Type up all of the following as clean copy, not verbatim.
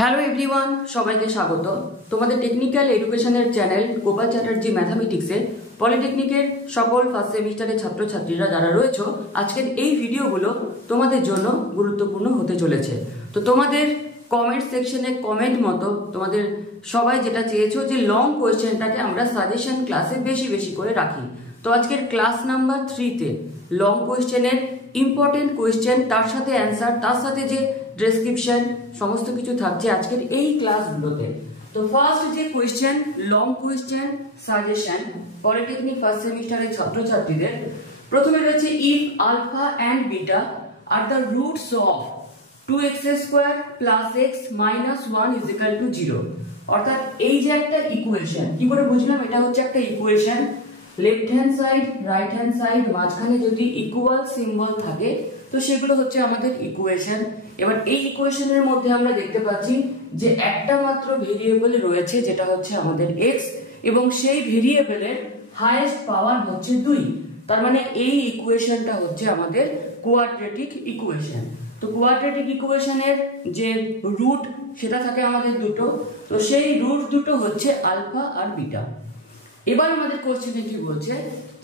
Hello everyone, সবাইকে স্বাগত তোমাদের টেকনিক্যাল এডুকেশনের চ্যানেল গোপাল চ্যাটার্জি ম্যাথামেটিক্সে পলিটেকনিকের সকল ফার্স্ট সেমিস্টারের ছাত্রছাত্রীরা যারা রয়েছে আজকের এই ভিডিওগুলো তোমাদের জন্য গুরুত্বপূর্ণ হতে চলেছে। তো তোমাদের কমেন্ট সেকশনে কমেন্ট মতো তোমাদের সবাই যেটা চেয়েছো যে লং কোয়েশ্চেনটাকে আমরা সাজেশন ক্লাসে বেশি বেশি করে রাখি। তো আজকের ক্লাস নাম্বার 3-তে লং কোয়েশ্চেনের ইম্পর্টেন্ট কোয়েশ্চেন, তার সাথে অ্যান্সার, তার সাথে যে ডেসক্রিপশন সমস্ত কিছু থাকছে আজকের এই ক্লাসগুলোতে। তো ফার্স্ট যে question, long question suggestion polytechnic first সেমিস্টারের ছাত্রছাত্রীদের, প্রথমে রয়েছে if alpha and beta are the roots of 2x square plus x minus 1 is equal to 0। অর্থাৎ এই যে একটা ইকুয়েশন, কি করে বুঝলাম এটা হচ্ছে একটা equation, left hand side right hand side মাঝখানে যদি ইকুয়াল সিম্বল থাকে তো সেগুলো হচ্ছে আমাদের ইকুয়েশন। এবার এই ইকুয়েশনের মধ্যে আমরা দেখতে পাচ্ছি যে একটা মাত্র ভেরিয়েবল রয়েছে যেটা হচ্ছে আমাদের x, এবং সেই ভেরিয়েবলের হাইয়েস্ট পাওয়ার হচ্ছে 2। তার মানে এই ইকুয়েশনটা হচ্ছে আমাদের কোয়াড্রেটিক ইকুয়েশন। তো কোয়াড্রেটিক ইকুয়েশনের যে রুট সেটা থাকে আমাদের দুটো, তো সেই রুট দুটো হচ্ছে আলফা আর বিটা। এবার আমাদের কোশ্চেনে কি বলছে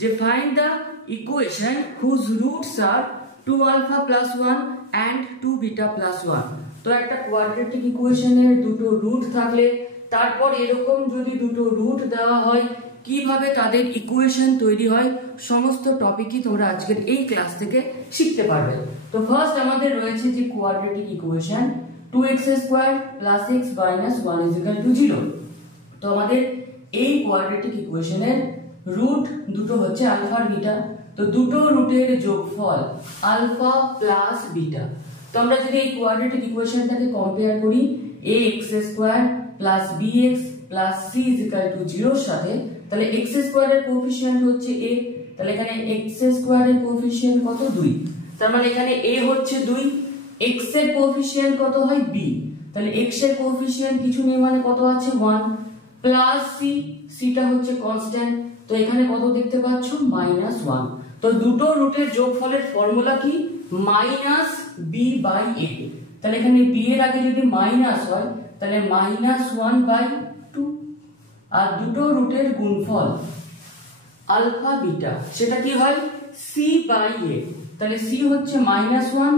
যে find the equation whose roots are 2 alpha plus 1 and 2 beta plus 1। তো একটা কোয়াড্রেটিক ইকুয়েশনের দুটো রুট থাকলে তারপর এরকম যদি দুটো রুট দেওয়া হয় কিভাবে তাদের ইকুয়েশন তৈরি হয় সমস্ত টপিকই তোমরা আজকের এই ক্লাস থেকে শিখতে পারবে। তো ফার্স্ট আমাদের রয়েছে যে quadratic equation 2x square plus x minus 1 is equal to 0। তো আমাদের এই কোয়াড্রেটিক ইকুয়েশনের রুট দুটো হচ্ছে আলফা আর বিটা। তো দুটো রুটের যোগফল আলফা প্লাস বিটা। তো আমরা যদি এই কোয়াড্রেটিক ইকুয়েশনটাকে কম্পেয়ার করি ax square plus bx plus c is equal to 0 এর সাথে, তাহলে x স্কয়ারের কোএফিশিয়েন্ট হচ্ছে a, তাহলে এখানে x স্কয়ারের কোএফিশিয়েন্ট কত 2। তার মানে এখানে a হচ্ছে 2, x এর কোএফিশিয়েন্ট কত হয় b, তাহলে x এর কোএফিশিয়েন্ট কিছু নেই মানে কত আছে 1 প্লাস c, cটা হচ্ছে কনস্ট্যান্ট। তো এখানে কত দেখতে পাচ্ছ মাইনাস 1। তো দুটো রুটের যোগফলের ফর্মুলা কি মাইনাস b বাই a। তাহলে এখানে b এর আগে যদি মাইনাস হয় তাহলে মাইনাস 1 বাই 2, আর দুটো রুটের গুণফল আলফা বিটা সেটা কি হয় c বাই a। তাহলে c হচ্ছে মাইনাস 1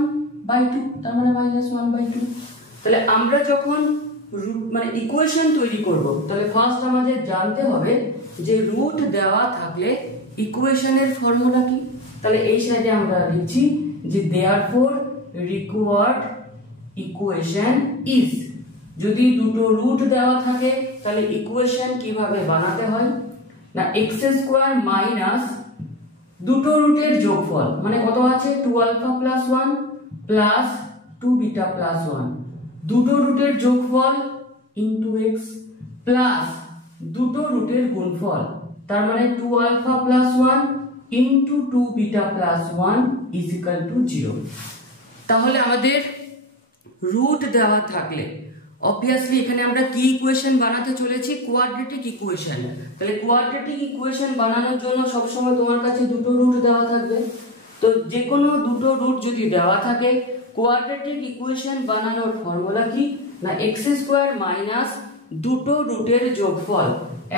বাই 2, তার মানে মাইনাস 1 বাই 2। তাহলে আমরা যখন মানে ইকুয়েশন তৈরি করব তাহলে ফার্স্ট আমাদের জানতে হবে যে রুট দেওয়া থাকলে ইকুয়েশনের ফর্মুলা কি। তাহলে এই সাইডে আমরা লিখছি যে দেয়ারফর রিকোয়ার্ড ইকুয়েশন ইজ, যদি দুটো রুট দেওয়া থাকে তাহলে ইকুয়েশন কিভাবে বানাতে হয় না x স্কয়ার মাইনাস দুটো রুটের যোগফল মানে কত আছে 2 alpha plus 1 plus 2 beta plus 1, দুটো রুটের যোগফল ইনটু x প্লাস দুটো রুটের গুণফল, তার মানে 2 alpha plus 1 into 2 beta plus 1 is equal to 0। তাহলে আমাদের রুট দেওয়া থাকলে অবভিয়াসলি এখানে আমরা কি ইকুয়েশন বানাতে চলেছি কোয়াড্রেটিক ইকুয়েশন। তাহলে কোয়াড্রেটিক ইকুয়েশন বানানোর জন্য সবসময় তোমার কাছে দুটো রুট দেওয়া থাকবে। তো যে কোনো দুটো রুট যদি দেওয়া থাকে কোয়াড্রেটিক ইকুয়েশন বানানোর ফর্মুলা কি না x স্কয়ার মাইনাস দুটো রুটের যোগফল,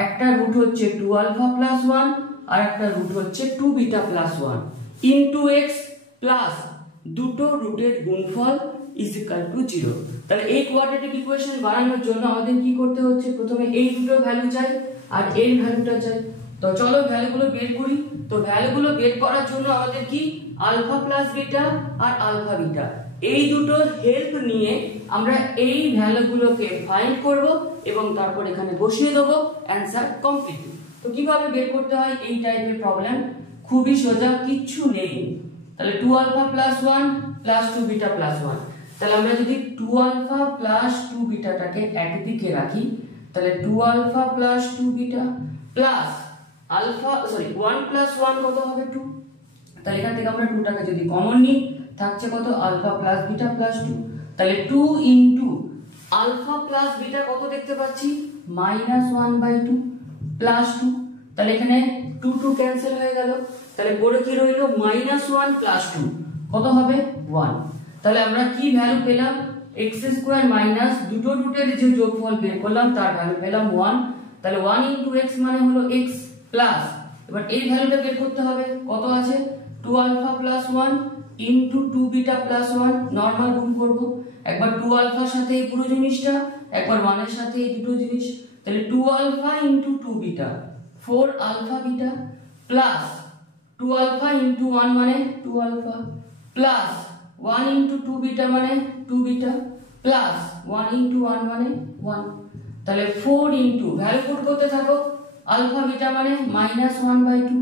একটা রুট হচ্ছে 2 আলফা প্লাস 1 আর একটা রুট হচ্ছে 2 beta plus 1 into x plus দুটো রুটের গুণফল ইজ ইকুয়াল টু 0। তাহলে এই কোয়াড্রেটিক ইকুয়েশন বানানোর জন্য আমাদের কি করতে হচ্ছে, প্রথমে এই দুটো ভ্যালু চাই আর এর ভ্যালুটা চাই। তো চলো ভ্যালুগুলো বের করি। তো ভ্যালুগুলো বের করার জন্য আমাদের কি আলফা প্লাস বিটা আর আলফা বিটা এই দুটো হেল্প নিয়ে আমরা এই ভ্যালুগুলোকে ফাইন্ড করব এবং তারপর এখানে বসিয়ে দেবো, অ্যান্সার কমপ্লিট। তো কিভাবে বের করতে হয় এই টাইপের প্রবলেম, খুবই সোজা, কিচ্ছু নেই। তাহলে 2 alpha plus 1 plus 2 beta plus 1, তাহলে আমরা যদি 2 আলফা প্লাস 2 বিটাটাকে একদিকে রাখি তাহলে 2 alpha plus 2 beta plus alpha 1 plus 1 কত হবে 2। তাহলে এখান থেকে আমরা 2টাকে যদি কমন নিই থাকছে কত আলফা প্লাস বিটা প্লাস 2, তাহলে 2 ইনটু আলফা প্লাস বিটা কত দেখতে পাচ্ছি মাইনাস 1 বাই 2 প্লাস 2, তাহলে এখানে 2 2 ক্যান্সেল হয়ে গেল, তাহলে পরে কি রইল মাইনাস 1 প্লাস 2 কত হবে 1। তাহলে আমরা কি ভ্যালু পেলাম এক্স স্কোয়ার মাইনাস দুটো রুটের যে যোগফল বের করলাম তার ভ্যালু পেলাম 1, তাহলে 1 ইন্টু এক্স মানে হলো এক্স প্লাস, এবার এই ভ্যালুটা বের করতে হবে কত আছে 2 alpha plus 1 into 2 beta plus 1, normal গুণ করবো, একবার 2 আলফার সাথে এই পুরো জিনিসটা, একবার 1 এর সাথে এই দুটো জিনিস, তাহলে 2 alpha into 2 beta 4 alpha beta plus 2 alpha into 1 মানে 2 আলফা প্লাস 1 ইন্টু 2 বিটা মানে 2 বিটা প্লাস 1 ইন্টু 1 মানে 1, তাহলে 4 ইন্টু ভ্যালু পুট করতে থাকো, আলফা বিটা মানে -1/2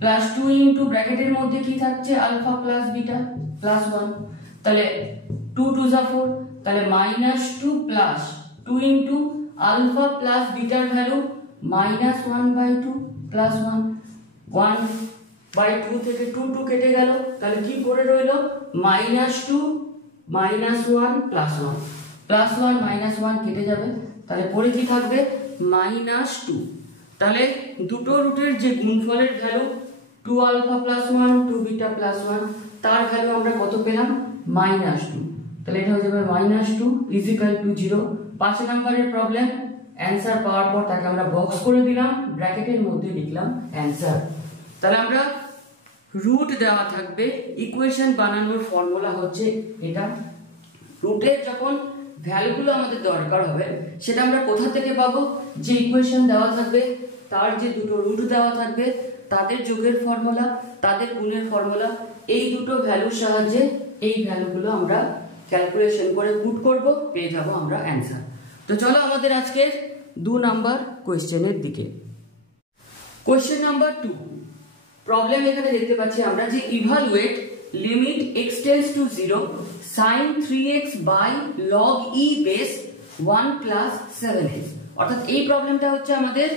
প্লাস 2 ইন্টু ব্র্যাকেটের মধ্যে কি থাকছে আলফা প্লাস বিটা প্লাস 1, তাহলে 2 2 যা 4, তাহলে -2 প্লাস 2 ইন্টু আলফা প্লাস বিটার ভ্যালু -1/2 প্লাস 1/2 থেকে 2 2 কেটে গেল, তাহলে কি পড়ে রইলো -2 -1 প্লাস 1 প্লাস 1 -1 কেটে যাবে, তাহলে পরে কি থাকবে -2, তাহলে দুটো রুটের যে গুণফলের value 2 alpha plus 1 2 beta plus 1 তার ভ্যালু আমরা কত পেলাম -2, তাহলে এটা হয়ে যাবে -2 ইজ ইকুয়াল টু 0। 5 নম্বরের প্রবলেম অ্যানসার পাওয়ার পর তাকে আমরা বক্স করে দিলাম, ব্র্যাকেটের মধ্যে লিখলাম অ্যানসার। তাহলে আমরা রুট দেওয়া থাকবে, ইকুয়েশন বানানোর ফর্মুলা হচ্ছে এটা, রুটের যখন ভ্যালুগুলো আমাদের দরকার হবে সেটা আমরা কোথা থেকে পাবো, যে ইকুয়েশন দেওয়া থাকবে তার যে দুটো রুট দেওয়া থাকবে তাদের যোগের ফর্মুলা তাদের গুণের ফর্মুলা, এই দুটো ভ্যালুর সাহায্যে এই ভ্যালুগুলো আমরা ক্যালকুলেশন করে পুট করব, পেয়ে যাব আমরা অ্যানসার। তো চলো আমাদের আজকের 2 নাম্বার কোয়েশ্চেনের দিকে। কোয়েশ্চেন নাম্বার 2, প্রবলেম এখানে দেখতে পাচ্ছি আমরা যে evaluate limit x tends to 0 sin 3x by log e base 1 plus 7x, অর্থাৎ এই প্রবলেমটা হচ্ছে আমাদের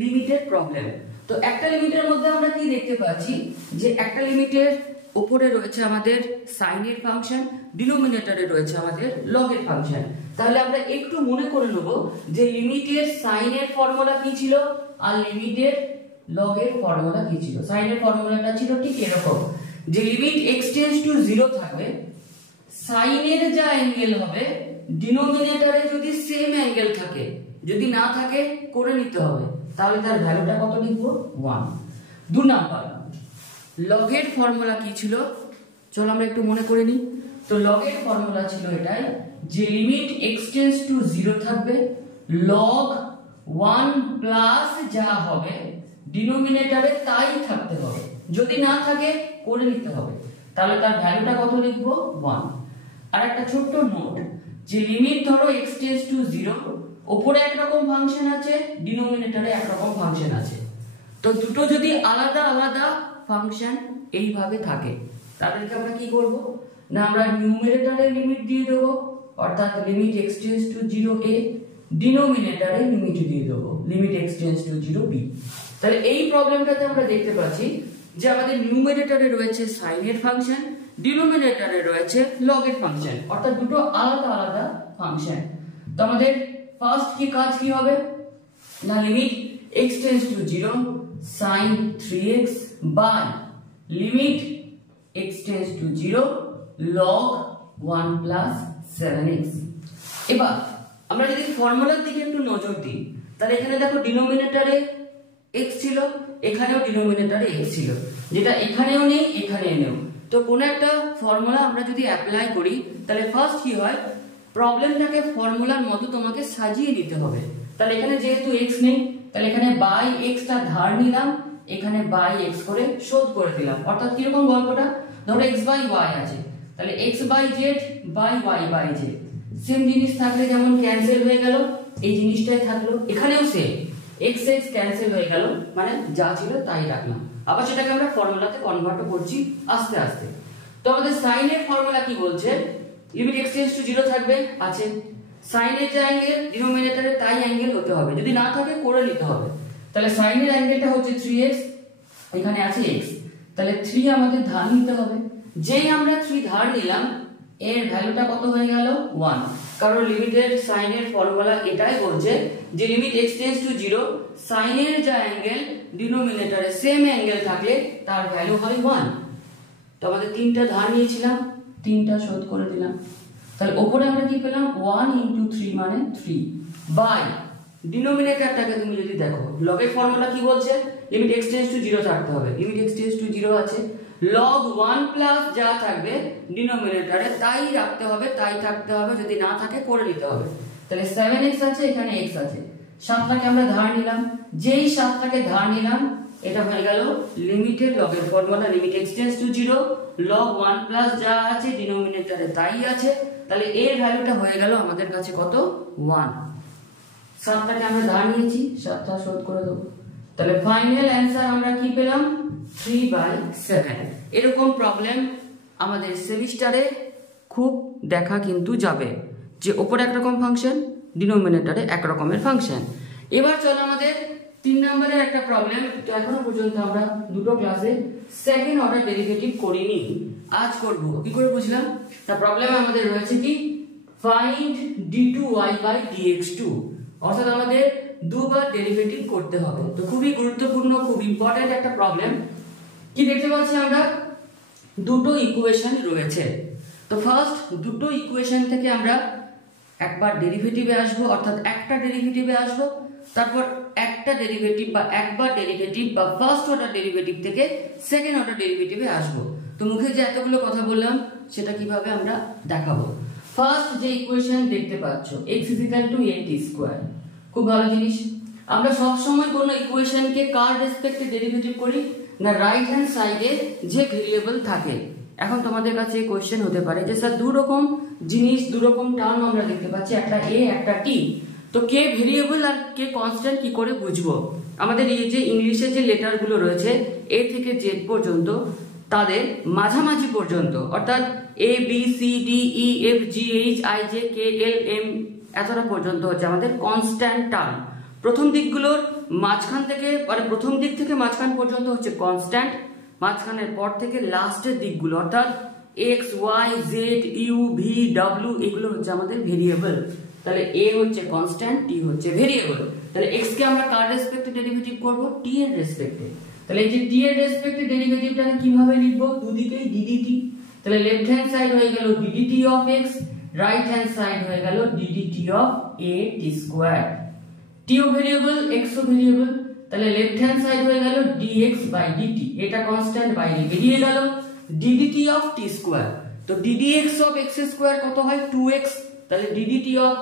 লিমিটের প্রবলেম। তো একটা লিমিটের মধ্যে আমরা কি দেখতে পাচ্ছি যে একটা লিমিটের উপরে রয়েছে আমাদের সাইনের ফাংশন, ডিনোমিনেটরে রয়েছে আমাদের লগের ফাংশন। তাহলে আমরা একটু মনে করে নেব যে লিমিটের সাইনের ফর্মুলা কি ছিল আর লিমিটের লগের ফর্মুলা কি ছিল। সাইনের ফর্মুলাটা ছিল ঠিক এরকম যে লিমিট x টেন্ডস টু 0 থাকবে, সাইনের যা অ্যাঙ্গেল হবে ডিনোমিনেটরে যদি সেম অ্যাঙ্গেল থাকে, যদি না থাকে করে নিতে হবে, তাহলে তার ভ্যালুটা কত লিখবো 1। 2 নাম্বার লগের ফর্মুলা কি ছিল চলো আমরা একটু মনে করে নিই। তো লগের ফর্মুলা ছিল এটাই যে লিমিট x টেন্ডস টু 0 থাকবে, log 1 প্লাস যা হবে ডিনোমিনেটরে তাই থাকতে হবে, যদি না থাকে করে নিতে হবে, তাহলে তার ভ্যালুটা কত লিখবো 1। আর একটা ছোট্ট নোট যে লিমিট ধরো x টেন্ডস টু 0, উপরে একরকম ফাংশন আছে ডিনোমিনেটরে একরকম ফাংশন আছে, তো দুটো যদি আলাদা আলাদা ফাংশন এইভাবে থাকে তাদেরকে আমরা কি করব না আমরা নিউমারেটরে লিমিট দিয়ে দেব, অর্থাৎ limit x tends to 0 a, ডিনোমিনেটরে লিমিট দিয়ে দেব limit x tends to 0 b। তাহলে এই প্রবলেমটাতে আমরা দেখতে পাচ্ছি যে আমাদের নিউমারেটরে রয়েছে সাইনের ফাংশন, ডিনোমিনেটরে রয়েছে লগের ফাংশন, অর্থাৎ দুটো আলাদা আলাদা ফাংশন। তো আমাদের ফার্স্ট কি কাজ কি হবে না limit x tends to 0 sin 3x by limit x tends to 0 log 1 plus 7x। এবার আমরা যদি ফর্মুলার দিকে একটু নজর দিই তাহলে এখানে দেখো ডিনোমিনেটরে x ছিল, এখানেও ডিনোমিনেটরে x ছিল, যেটা এখানেও নেই এখানেও নেই। তো কোন একটা ফর্মুলা আমরা যদি অ্যাপ্লাই করি তাহলে ফার্স্ট কি হয়, প্রবলেমটাকে ফর্মুলার মতো তোমাকে সাজিয়ে নিতে হবে। তাহলে এখানে যেহেতু x নেই তাহলে এখানে বাই x টা ধার নিলাম, এখানে বাই x করে শোধ করে দিলাম, অর্থাৎ কিরকম গল্পটা ধরো x বাই y আছে, তাহলে x by z by y by z, same জিনিস থাকলে যেমন ক্যান্সেল হয়ে গেল এই জিনিসটাই থাকলো, এখানেও সেম x x ক্যান্সেল হয়ে গেল, মানে যা ছিল তাই রাখলাম, আবার সেটাকে আমরা ফর্মুলাতে কনভার্ট করছি আস্তে আস্তে। তো আমাদের সাইনের ফর্মুলা কি বলছে লিমিট x টেন্ডস টু 0 থাকবে আছে, সাইনের যে অ্যাঙ্গেল ডিনোমিনেটরে তাই অ্যাঙ্গেল হতে হবে, যদি না থাকে করে নিতে হবে। তাহলে সাইনের অ্যাঙ্গেলটা হচ্ছে 3x, এখানে আছে x, তাহলে 3 আমাদের ধার নিতে হবে, যেই আমরা 3 ধার নিলাম এর ভ্যালুটা কত হয়ে গেল 1, কারণ লিমিটের সাইনের ফর্মুলা এটাই বলছে যে লিমিট x টেন্ডস টু 0 সাইনের যা অ্যাঙ্গেল ডিনোমিনেটরে সেম অ্যাঙ্গেল থাকলে তার ভ্যালু হয় 1। তো আমাদের 3টা ধার নিয়েছিলাম, 3টা শোধ করে দিলাম, তাহলে ওপরে আমরা কি পেলাম 1 ইন্টু 3 মানে 3 বাই ডিনোমিনেটরটাকে তুমি যদি দেখো লগের ফর্মুলা কি বলছে লিমিট x টেন্ডস টু 0 থাকতে হবে, লিমিট x টেন্ডস টু 0 আছে, log 1 প্লাস যা থাকবে ডিনোমিনেটরে তাই রাখতে হবে, তাই থাকতে হবে, যদি না থাকে করে নিতে হবে। তাহলে 7x আছে, এখানে x আছে, 7টাকে আমরা ধার নিলাম, যেই 7টাকে ধার নিলাম এটা হয়ে গেল লিমিটেড লগের formula limit x tends to 0 log 1 plus যা আছে ডিনোমিনেটরে তাই আছে, তাহলে এর ভ্যালুটা হয়ে গেল আমাদের কাছে কত 1। 7টাকে আমরা ধার নিয়েছি, 7টা শোধ করে দেবো, তাহলে ফাইনাল অ্যানসার আমরা কি পেলাম 3/7। এরকম প্রবলেম আমাদের সেমিস্টারে খুব দেখা কিন্তু যাবে, যে উপরে একরকম ফাংশন ডিনোমিনেটরে একরকমের ফাংশন। এবার চলো আমাদের 3 নম্বরের একটা প্রবলেম। তো এখনো পর্যন্ত আমরা দুটো ক্লাসে সেকেন্ড অর্ডার ডেরিভেটিভ করিনি, আজ করব। কি করে বুঝলাম? তা প্রবলেমে আমাদের রয়েছে কি ফাইন্ড d2y বাই dx2, অর্থাৎ আমাদের দুবার ডেরিভেটিভ করতে হবে। তো খুবই গুরুত্বপূর্ণ, খুব ইম্পর্টেন্ট একটা প্রবলেম। কি দেখতে পাচ্ছি আমরা দুটো ইকুয়েশন রয়েছে। তো ফার্স্ট দুটো ইকুয়েশন থেকে আমরা একবার ডেরিভেটিভে আসবো, অর্থাৎ একটা ডেরিভেটিভে আসবো, তারপর একটা ডেরিভেটিভ বা একবার ডেরিভেটিভ বা ফার্স্ট অর্ডার ডেরিভেটিভ থেকে সেকেন্ড অর্ডার ডেরিভেটিভে আসবো। তো মুখে যে এতগুলো কথা বললাম সেটা কিভাবে আমরা দেখাবো। ফার্স্ট যে ইকুয়েশন দেখতে পাচ্ছ x = at², খুব ভালো জিনিস। আমরা সব সময় কোন ইকুয়েশনকে কার রেসপেক্টে ডেরিভেটিভ করি না রাইট হ্যান্ড সাইডে যে ভেরিয়েবল থাকে। এখন তোমাদের কাছে কোশ্চেন হতে পারে যে স্যার দু রকম জিনিস, দু রকম টার্ম আমরা দেখতে পাচ্ছি, একটা a একটা t, তো কে ভেরিয়েবল আর কে কনস্ট্যান্ট কি করে বুঝবো? আমাদের এই যে ইংলিশে যে লেটার গুলো রয়েছে a থেকে z পর্যন্ত, তাদের মাঝামাঝি পর্যন্ত, অর্থাৎ a b c d e f g h i j k l m এতটা পর্যন্ত হচ্ছে আমাদের কনস্ট্যান্ট টার্ম। প্রথম দিকগুলোর মাঝখান থেকে মানে প্রথম দিক থেকে মাঝখান পর্যন্ত হচ্ছে কনস্ট্যান্ট, মাঝখানের পর থেকে লাস্টের দিকগুলো অর্থাৎ x y z u v w এগুলো হচ্ছে আমাদের ভেরিয়েবল। তাহলে a হচ্ছে কনস্ট্যান্ট, t হচ্ছে ভেরিয়েবল। তাহলে x কে আমরা কার রেসপেক্টে ডেরিভেটিভ করব? t এর রেসপেক্টে। তাহলে এই যে t এর রেসপেক্টে ডেরিভেটিভটাকে কিভাবে লিখব? দুদিকেই ddt, তাহলে লেফট হ্যান্ড সাইড হয়ে গেল ddt of x, right hand side হয়ে গেল ddt অফ at²। t ও ভেরিয়েবল x ও ভেরিয়েবল, তাহলে লেফট হ্যান্ড সাইড হয়ে গেল dx বাই dt, এটা কনস্ট্যান্ট বাইরে বেরিয়ে গেল ddt অফ t²। তো ddx অফ x² কত হয় 2x, তাহলে ddt অফ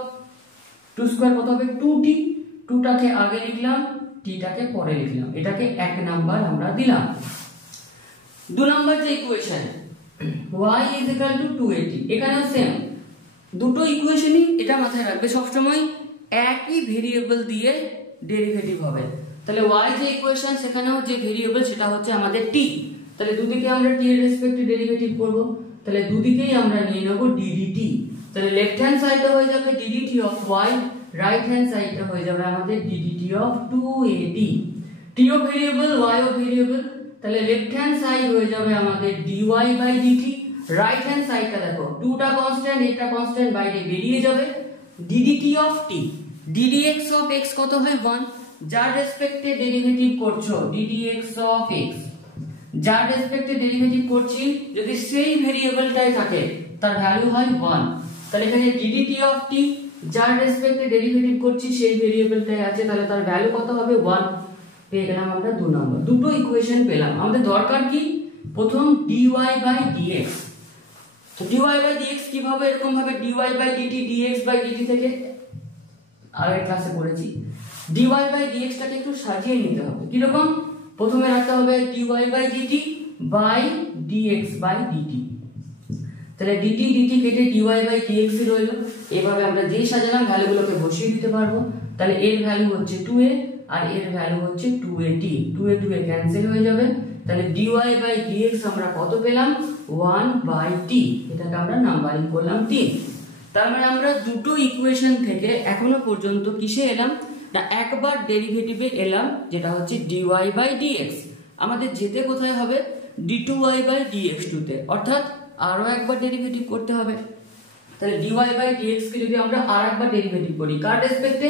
2² কত হবে 2t, 2টাকে আগে লিখলাম t টাকে পরে লিখলাম, এটাকে 1 নাম্বার আমরা দিলাম। 2 নাম্বার যে ইকুয়েশন y = 2at, এখানেও সেম দুটো ইকুয়েশনই, এটা মাথায় রাখবে সবসময় একই ভেরিয়েবল দিয়ে ডেরিভেটিভ হবে। তাহলে y যে ইকুয়েশন সেখানেও যে ভেরিয়েবল সেটা হচ্ছে আমাদের t, তাহলে দুদিকে আমরা t এর রেসপেক্টে ডেরিভেটিভ করব, তাহলে দুদিকেই আমরা নিয়ে নেব ddt। তাহলে লেফট হ্যান্ড সাইডে হয়ে যাবে ddt of y, right hand সাইডে হয়ে যাবে আমাদের ddt অফ 2at। t ও ভেরিয়েবল y ও ভেরিয়েবল, তাহলে লেফট হ্যান্ড সাইড হয়ে যাবে আমাদের dy by dt, right hand সাইডটা দেখো 2টা কনস্ট্যান্ট, এটা কনস্ট্যান্ট বাইরে বেরিয়ে যাবে ddt of t, ddx of x কত হয় 1, যার রেসপেক্টে ডেরিভেটিভ করছো ddx অফ x, যার রেসপেক্টে ডেরিভেটিভ করছি যদি সেই ভেরিয়েবলটাই থাকে তার ভ্যালু হয় 1, তাহলে এখানে ddt অফ t যার রেসপেক্টে ডেরিভেটিভ করছি সেই ভেরিয়েবলটাই আছে, তাহলে তার ভ্যালু কত হবে 1। পেয়ে গেলাম আমরা 2 নম্বর, দুটো ইকুয়েশন পেলাম। আমাদের দরকার কি প্রথম dy বাই dx। তো dy বাই dx কিভাবে? এরকম ভাবে dy by dt dx by dt থেকে আগের ক্লাসে পড়েছি, dy বাই dx টাকে একটু সাজিয়ে নিতে হবে। কি রকম? প্রথমে রাখতে হবে dy by dt by dx by dt, তাহলে dt dt কেটে dy বাই dx রইল। এভাবে আমরা যেই সাজালাম ভ্যালুগুলোকে বসিয়ে দিতে পারবো। তাহলে এর ভ্যালু হচ্ছে 2a আর এর ভ্যালু হচ্ছে 2at, 2a 2a ক্যান্সেল হয়ে যাবে। তাহলে dy বাই dx আমরা কত পেলাম 1/t, এটাকে আমরা নাম্বারিং করলাম 3। তার মানে আমরা দুটো ইকুয়েশন থেকে এখনো পর্যন্ত কিসে এলাম না একবার ডেরিভেটিভে এলাম, যেটা হচ্ছে dy বাই dx। আমাদের যেতে কোথায় হবে d2y বাই dx2 তে, অর্থাৎ আরো একবার ডেরিভেটিভ করতে হবে। তাহলে dy বাই dx কে যদি আমরা আরেকবার ডেরিভেটিভ করি কার রেসপেক্টে?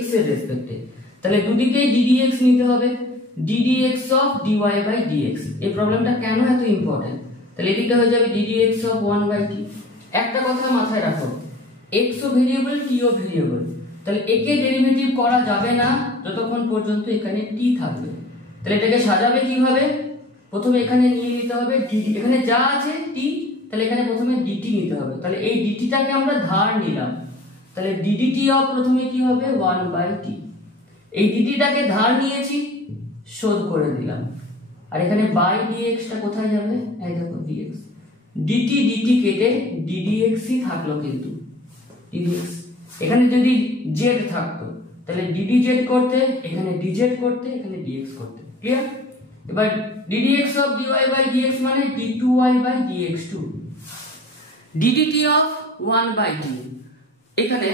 x এর রেসপেক্টে, তাহলে দুদিকেই ddx নিতে হবে, ddx of dy by dx। এই প্রবলেমটা কেন এত ইম্পর্টেন্ট? তাহলে এদিকটা হয়ে যাবে ddx অফ 1/t, একটা কথা মাথায় রাখো, x ও ভেরিয়েবল, t ও ভেরিয়েবল, তাহলে একে ডেরিভেটিভ করা যাবে না যতক্ষণ পর্যন্ত এখানে t থাকবে। তাহলে এটাকে সাজাবে কিভাবে? প্রথমে এখানে নিয়ে নিতে হবে dt, এখানে যা আছে t, তাহলে এখানে প্রথমে dt নিতে হবে। তাহলে এই dt-টাকে আমরা ধার নিলাম, তাহলে ddt অফ প্রথমে কি হবে 1/t। এই dt-টাকে ধার নিয়েছি, শোধ করে দিলাম। আর এখানে বাই dx টা কোথায় যাবে? এই দেখো dx, dt dt কেটে ddx ই থাকলো, কিন্তু ddx এখানে যদি z থাকতো তাহলে ddz করতে, এখানে dz করতে, এখানে dx করতে। ক্লিয়ার? এবার ddx of dy by dx মানে d2y by dx2, ddt of 1/t। এখানে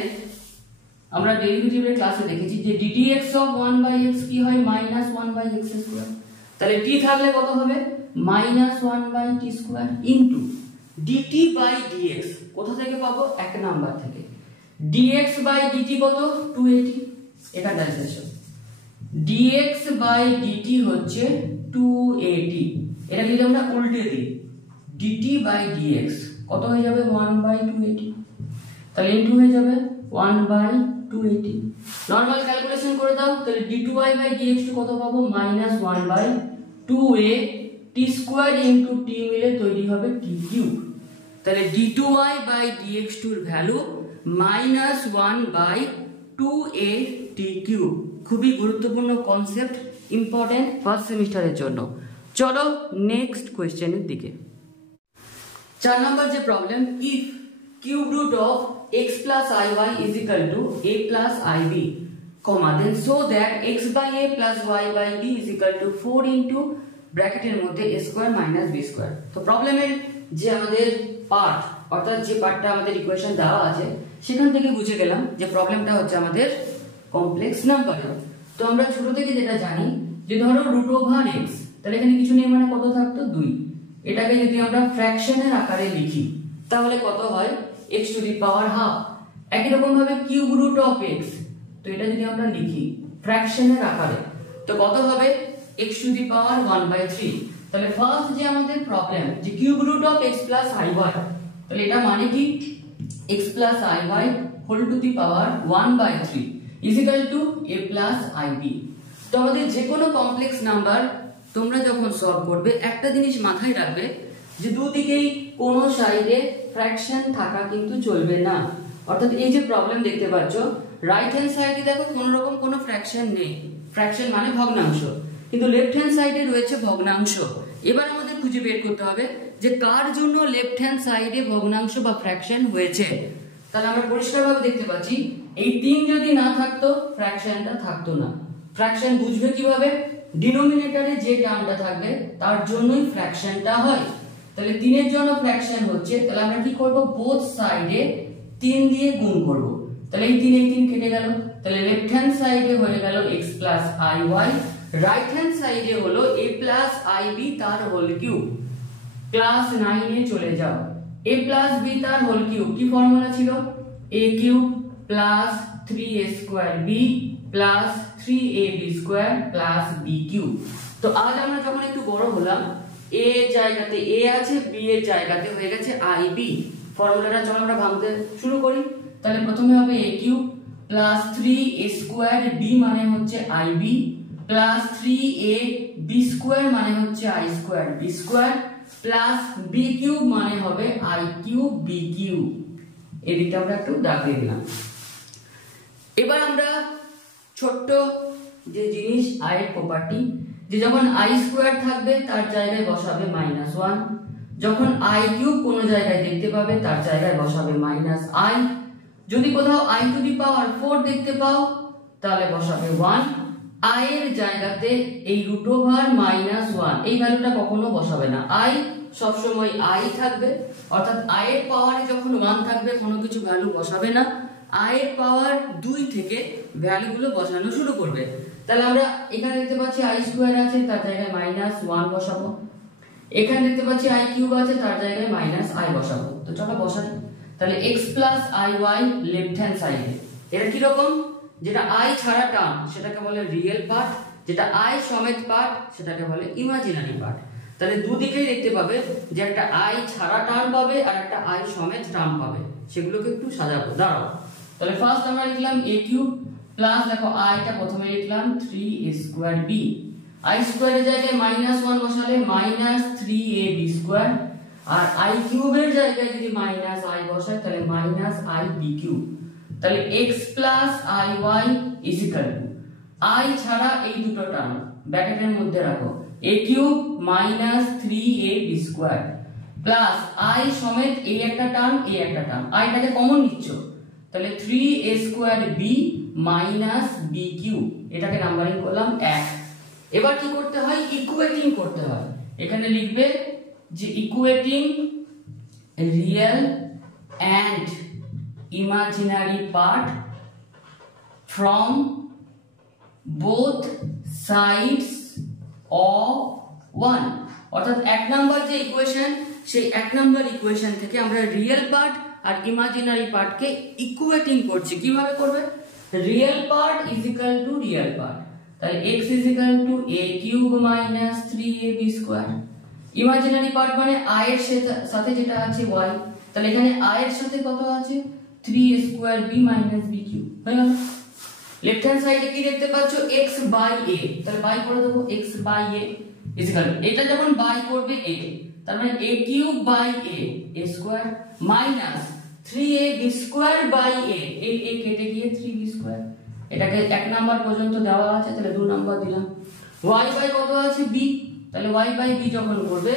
আমরা ডেরিভেটিভের ক্লাসে দেখেছি যে ddx অফ 1/x কি হয় -1/x²। তাহলে t থাকলে কত হবে? -1/t² into dt by dx। কোথা থেকে পাবো? এক নাম্বার থেকে। dx বাই dt কত? 2at। এটা ড্যারিভেশন। dx বাই dt হচ্ছে 2at। এটা যদি আমরা উল্টে দিই, dt বাই dx কত হয়ে যাবে? 1/2at। তাহলে ইনটু হয়ে যাবে 1/2at। নরমাল ক্যালকুলেশন করে দাও, তাহলে d2y বাই dx2 কত পাবো? -1/2at² ইনটু t মিলে তৈরি হবে t কিউব। তাহলে d2y বাই dx2 এর ভ্যালু -1/2at³। খুবই গুরুত্বপূর্ণ কনসেপ্ট, ইম্পর্টেন্ট ফার্স্ট সেমিস্টারের জন্য। চলো নেক্সট কোয়েশ্চেনের দিকে। 4 নম্বর যে problem, if cube root of x plus iy is equal to a plus ib, comma then so that x by a plus y by b is equal to 4 into ব্র্যাকেটের মধ্যে a square minus b square। তো প্রবলেমের যে আমাদের part, অর্থাৎ যে পার্টটা আমাদের ইকুয়েশন দেওয়া আছে, সেখান থেকে বুঝে গেলাম যে প্রবলেমটা হচ্ছে আমাদের কমপ্লেক্স নাম্বারের। তো আমরা ছোট থেকে যেটা জানি যে ধরো √x, তাহলে এখানে কিছু নেই মানে কত থাকতো? 2। এটাকে যদি আমরা ফ্র্যাকশনের আকারে লিখি তাহলে কত হয়? x⁻²। একই রকম ভাবে কিউব রুট অফ x, তো এটা যদি আমরা লিখি ফ্র্যাকশনের আকারে তো কত হবে? x⁻⁴। তাহলে ফার্স্ট যে আমাদের প্রবলেম যে cube root of x plus iy, তাহলে এটা মানে কি? x plus iy whole to the power 1/3 is equal to a plus ib। তো আমাদের যে কোনো কমপ্লেক্স নাম্বার তোমরা যখন সলভ করবে একটা জিনিস মাথায় রাখবে যে দুদিকেই কোনো সাইডে ফ্র্যাকশন থাকা কিন্তু চলবে না। অর্থাৎ এই যে প্রবলেম দেখতে পাচ্ছ, রাইট হ্যান্ড সাইডে দেখো কোনো রকম কোনো ফ্র্যাকশন নেই, ফ্র্যাকশন মানে ভগ্নাংশ, কিন্তু লেফট হ্যান্ড সাইডে রয়েছে ভগ্নাংশ। এবার আমাদের খুঁজে বের করতে হবে যে কার জন্য লেফট হ্যান্ড সাইডে ভগ্নাংশ বা ফ্র্যাকশন হয়েছে। তাহলে আমরা পরিষ্কারভাবে দেখতে পাচ্ছি এই 3 যদি না থাকতো ফ্র্যাকশনটা থাকতো না। ফ্র্যাকশন বুঝবে কিভাবে? ডিনোমিনেটরে যে টার্মটা থাকবে তার জন্যই ফ্র্যাকশনটা হয়। তাহলে 3 এর জন্য ফ্র্যাকশন হচ্ছে, তাহলে আমরা কি করব? বোথ সাইডে 3 দিয়ে গুণ করব। তাহলে এই 3 কেটে গেল, তাহলে লেফট হ্যান্ড সাইডে হয়ে গেল x plus iy, right hand সাইডে হলো a প্লাস ib তার হোল কিউব। ক্লাস 9 এ চলে যাও, a প্লাস b তার হোল কিউব কি ফর্মুলা ছিল? a cube plus 3a²b plus 3ab² plus b cube. তো আজ আমরা যখন একটু বড় হলাম, a এর জায়গাতে a আছে, b এর জায়গাতে হয়ে গেছে ib। ফর্মুলাটা চলো আমরা ভাঙতে শুরু করি। তাহলে প্রথমে হবে a কিউব প্লাস 3a²b মানে হচ্ছে ib প্লাস 3ab² মানে হচ্ছে i²b² প্লাস b কিউব মানে হবে i কিউব b কিউব। এদিকটা আমরা একটু দাগ দিয়ে দিলাম। এবার আমরা ছোট্ট যে জিনিস i এর প্রপার্টি, যে যখন i² থাকবে তার জায়গায় বসাবে -1, যখন i কিউব কোন জায়গায় দেখতে পাবে তার জায়গায় বসাবে -i, যদি কোথাও i⁴ দেখতে পাও তাহলে বসাবে 1, i এর জায়গাতে এই √1 এই ভ্যালুটা কখনো বসাবে না। i সব সময় i থাকবে, অর্থাৎ i এর পাওয়ারে যখন 1 থাকবে কোনো কিছু ভ্যালু বসাবে না, i এর পাওয়ার 2 থেকে ভ্যালুগুলো বসানো শুরু করবে। তাহলে আমরা এখানে দেখতে পাচ্ছি i² আছে, তার জায়গায় -1 বসাবো। এখানে দেখতে পাচ্ছি i কিউব আছে, তার জায়গায় -i বসাবো। তো চলো বসাই। তাহলে x plus iy left hand সাইডে, এটা কি রকম? যেটা i ছাড়া টার্ম সেটাকে বলে রিয়েল পার্ট, যেটা i সমেত পার্ট সেটাকে বলে ইমাজিনারি পার্ট। তাহলে দুদিকেই দেখতে পাবে যে একটা আই ছাড়া টার্ম পাবে আর একটা আই সমেত টার্ম পাবে, সেগুলোকে একটু সাজাবো। দাঁড়াও, তাহলে ফার্স্ট আমরা লিখলাম a কিউব প্লাস, দেখো আইটা প্রথমে লিখলাম 3a স্কয়ার b, আই স্কয়ারের জায়গায় -1 বসালে -3ab স্কয়ার, আর আই কিউবের জায়গায় যদি -i বসাই তাহলে -ib কিউব। তাহলে x plus iy is equal two i ছাড়া এই দুটো টার্ম ব্র্যাকেটের মধ্যে রাখো, a cube -3ab square plus i সমেত a একটা টার্ম a একটা টার্ম, i টাকে কমন নিচ্ছ, তাহলে 3a square b b cube, এটাকে নাম্বারিং করলাম 1। এবার কি করতে হয়, ইকুয়েটিং করতে হয়। এখানে লিখবে যে equating real and imaginary part from both sides of 1, অর্থাৎ এক নাম্বার যে ইকুয়েশন, সেই এক নাম্বার ইকুয়েশন থেকে আমরা রিয়েল পার্ট আর ইমাজিনারি পার্টকে ইকুয়েটিং করছি। কিভাবে করবে, real part is equal two real part, তাহলে x is equal to a cube minus 3ab square, imaginary part মানে i এর সাথে যেটা আছে y, তাহলে এখানে i এর সাথে কত আছে 3a square b minus b cube হয়ে গেল। লেফট হ্যান্ড সাইডে কি দেখতে পাচ্ছ x বাই a, তাহলে বাই করে দেবো x by a is equal to, এটা যখন বাই করবে a, তার মানে a cube by a square minus 3ab square by a, এই a কেটে গিয়ে 3b স্কয়ার, এটাকে এক নাম্বার পর্যন্ত দেওয়া আছে, তাহলে 2 নাম্বার দিলাম। y বাই কত আছে b, তাহলে y বাই b যখন করবে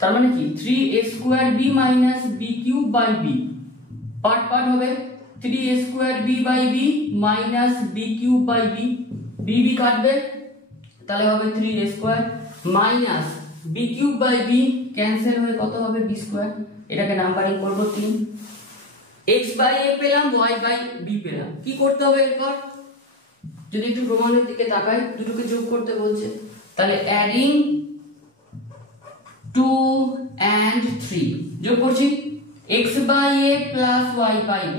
তার মানে কি 3a square b minus b cube by b, part part হবে 3a square b by b minus b cube by b, b b কাটবে তাহলে হবে 3a square minus b cube by b cancel হয়ে কত হবে b স্কয়ার, এটাকে numbering করব 3। x by a পেলাম, y বাই b পেলাম। কি করতে হবে এরপর, যদি একটু প্রমাণের দিকে তাকাই, দুটোকে যোগ করতে বলছে, তাহলে অ্যাডিং 2 and 3 যোগ করছি, x by a plus y by b,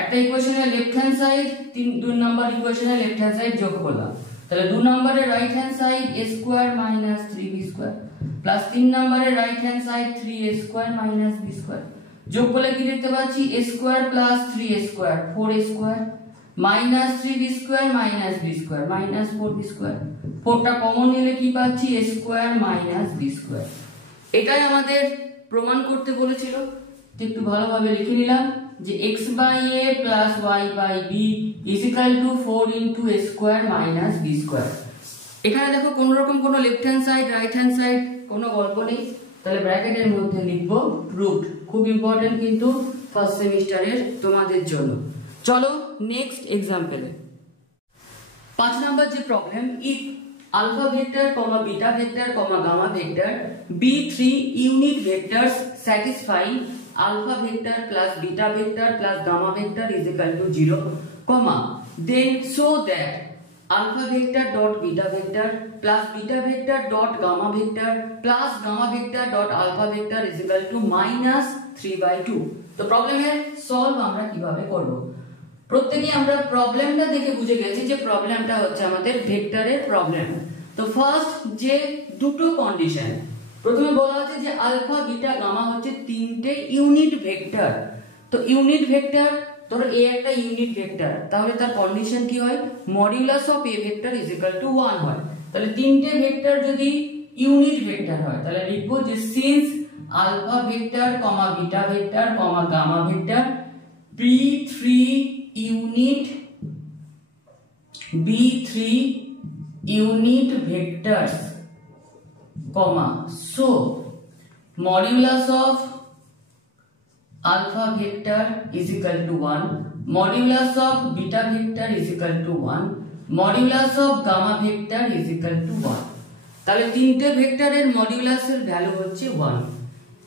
একটা ইকুয়েশনের লেফট হ্যান্ড সাইড 2 নাম্বার ইকুয়েশনের লেফট হ্যান্ড সাইড যোগ করলাম, তাহলে 2 নম্বরের right hand side a square minus 3b square plus 3 নম্বরের right hand side 3a square minus b square, যোগ করলে কি দেখতে পাচ্ছি a square plus 3a square 4a square minus 3b square minus b square minus 4b square, 4টা common নিলে কি পাচ্ছি a square minus b square. এটাই আমাদের প্রমাণ করতে বলেছিল, তো একটু ভালোভাবে লিখে নিলাম যে x by a plus y by b is equal to 4 into a square minus b square. এখানে দেখো কোন রকম কোনো left hand side right hand side কোনো গল্প নেই, তাহলে ব্র্যাকেটের মধ্যে লিখবো রুট, খুব ইম্পর্টেন্ট কিন্তু ফার্স্ট সেমিস্টারের তোমাদের জন্য। চলো নেক্সট এক্সাম্পলে, 5 নাম্বার যে problem, if alpha vector, beta vector, gamma vector be 3 unit vectors satisfying alpha vector plus beta vector plus gamma vector is equal to 0, then show that alpha vector dot beta vector plus beta vector dot gamma vector plus gamma vector dot alpha vector is equal to -3/2। তো প্রবলেমের solve আমরা কিভাবে করব, প্রত্যেকই আমরা প্রবলেমটা দেখে বুঝে গেছি যে প্রবলেমটা হচ্ছে আমাদের ভেক্টরের প্রবলেম। তো ফার্স্ট যে দুটো কন্ডিশন, প্রথমে বলা আছে যে আলফা বিটা গামা হচ্ছে তিনটে ইউনিট ভেক্টর। তো ইউনিট ভেক্টর ধরো এ একটা ইউনিট ভেক্টর, তাহলে তার কন্ডিশন কি হয়, modulus of A vector is equal two 1 হয়। তাহলে তিনটে ভেক্টর যদি ইউনিট ভেক্টর হয় তাহলে লিখবো যে since alpha vector comma beta vector comma gamma vector B3 unit vectors, so modulus of alpha vector is equal to 1, modulus of beta vector is equal to 1, modulus of gamma vector is equal to 1। তাহলে তিনটে ভেক্টরের মডিউলাসের value হচ্ছে 1।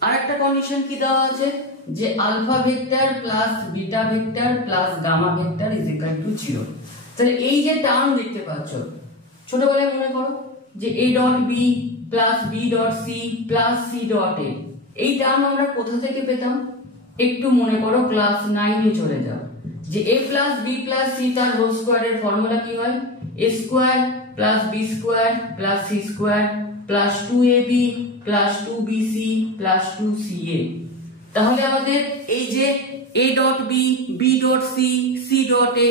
আর একটা condition কি দেওয়া আছে যে alpha vector plus beta vector plus gamma vector is equal to 0। তাহলে এই যে টার্ম দেখতে পাচ্ছ, ছোটবেলায় মনে করো যে a dot b plus b dot c plus c dot a, এই টার্ম আমরা কোথা থেকে পেতাম, একটু মনে করো ক্লাস 9 এ চলে যাও, যে a plus b plus c তার হোল স্কয়ারের ফর্মুলা কি হয়, a square plus b square plus c square plus 2ab plus 2bc plus 2ca। তাহলে আমাদের এই যে a dot b b dot c c dot a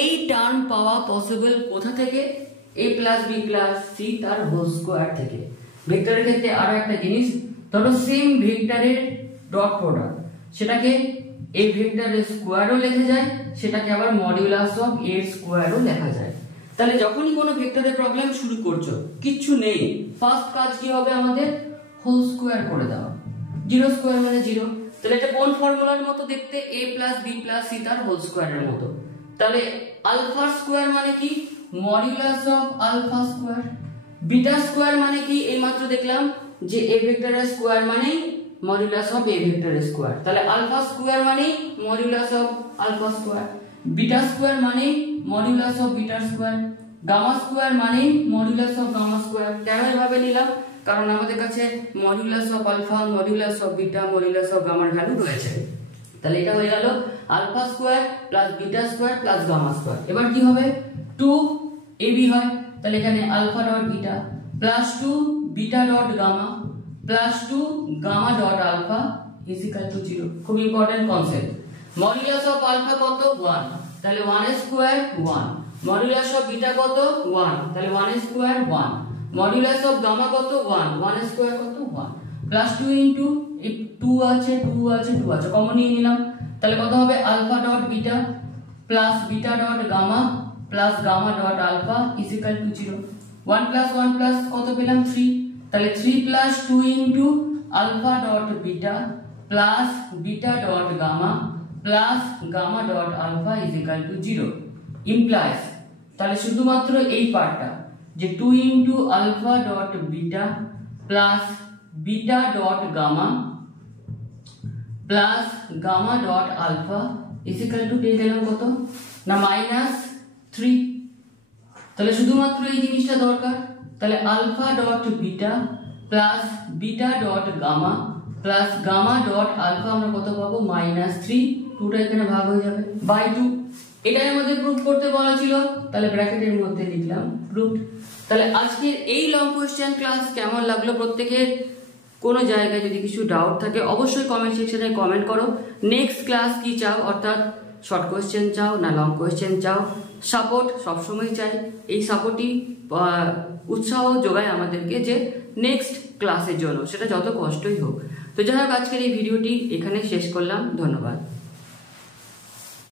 এই টার্ম পাওয়া possible কোথা থেকে? a plus b plus c তার হোল স্কয়ার থেকে। ভেক্টরের ক্ষেত্রে আরো একটা জিনিস, ধরো সেম ভেক্টরের ডট প্রোডাক্ট, সেটাকে a ভেক্টরের স্কয়ারও লেখা যায়, সেটাকে আবার মডিউলাস অফ a এর স্কয়ারও লেখা যায়। তাহলে যখনই কোনো ভেক্টরের প্রবলেম শুরু করছো, কিচ্ছু নেই, ফার্স্ট কাজ কি হবে আমাদের? হোল স্কয়ার করে দাও। 0 স্কয়ার মানে 0। তাহলে এটা কোন ফর্মুলার মতো দেখতে? a plus b plus c তার হোল স্কয়ারের মতো। তাহলে আলফা স্কয়ার মানে কি? Modulus of alpha square. Beta square মানে কি? এইমাত্র দেখলাম যে a ভেক্টরের স্কয়ার মানে মডিউলাস অফ a ভেক্টরের স্কয়ার। তাহলে আলফা স্কয়ার মানে modulus of alpha square. Beta square মানে modulus of beta square. Gamma square মানে মডিউলাস অফ গামা স্কয়ার। কেন এভাবে নিলাম? কারণ আমাদের কাছে modulus of alpha, modulus of beta, modulus of গামার ভ্যালু রয়েছে। তাহলে এটা হয়ে গেল alpha square plus beta square plus gamma square. এবার কি হবে? 2ab হয়, তাহলে এখানে alpha dot beta plus 2 beta dot gamma plus 2 gamma dot alpha is equal to 0। খুব important concept. Modulus of alpha কত? 1, তাহলে 1 স্কয়ার 1। মডিউলাস অফ বিটা কত? 1, তাহলে 1 স্কয়ার 1। মডিউলাস অফ গামা কত? 1, 1 স্কয়ার কত? 1 প্লাস 2 ইনটু 2 আছে 2 আছে 2 আছে, কমন নিয়ে নিলাম। তাহলে কত হবে? Alpha dot beta plus beta dot gamma plus gamma dot alpha is equal to 0। 1 plus কত পেলাম? 3। তাহলে 3 plus 2 into alpha dot beta plus beta dot gamma plus gamma dot alpha is equal to 0 implies, তাহলে শুধুমাত্র এই পার্টটা যে 2 into alpha dot beta plus beta dot gamma plus gamma dot alpha is equal to পেয়ে গেলাম কত না? -3। তাহলে শুধুমাত্র এই জিনিসটা দরকার। তাহলে alpha dot beta plus beta dot gamma plus gamma dot alpha আমরা কত পাবো? -3। 2টা এখানে ভাগ হয়ে যাবে বাই 2। এটাই আমাদের প্রুফ করতে বলা ছিল, তাহলে ব্র্যাকেটের মধ্যে লিখলাম প্রুফ। তাহলে আজকের এই লং কোশ্চেন ক্লাস কেমন লাগলো প্রত্যেকের? কোনো জায়গায় যদি কিছু ডাউট থাকে অবশ্যই কমেন্ট সেকশনে কমেন্ট করো। নেক্সট ক্লাস কি চাও, অর্থাৎ শর্ট কোশ্চেন চাও না লং কোশ্চেন চাও? সাপোর্ট সবসময় চাই, এই সাপোর্টই উৎসাহ যোগায় আমাদেরকে যে নেক্সট ক্লাসের জন্য, সেটা যত কষ্টই হোক। তো যাই হোক, আজকের এই ভিডিওটি এখানে শেষ করলাম। ধন্যবাদ।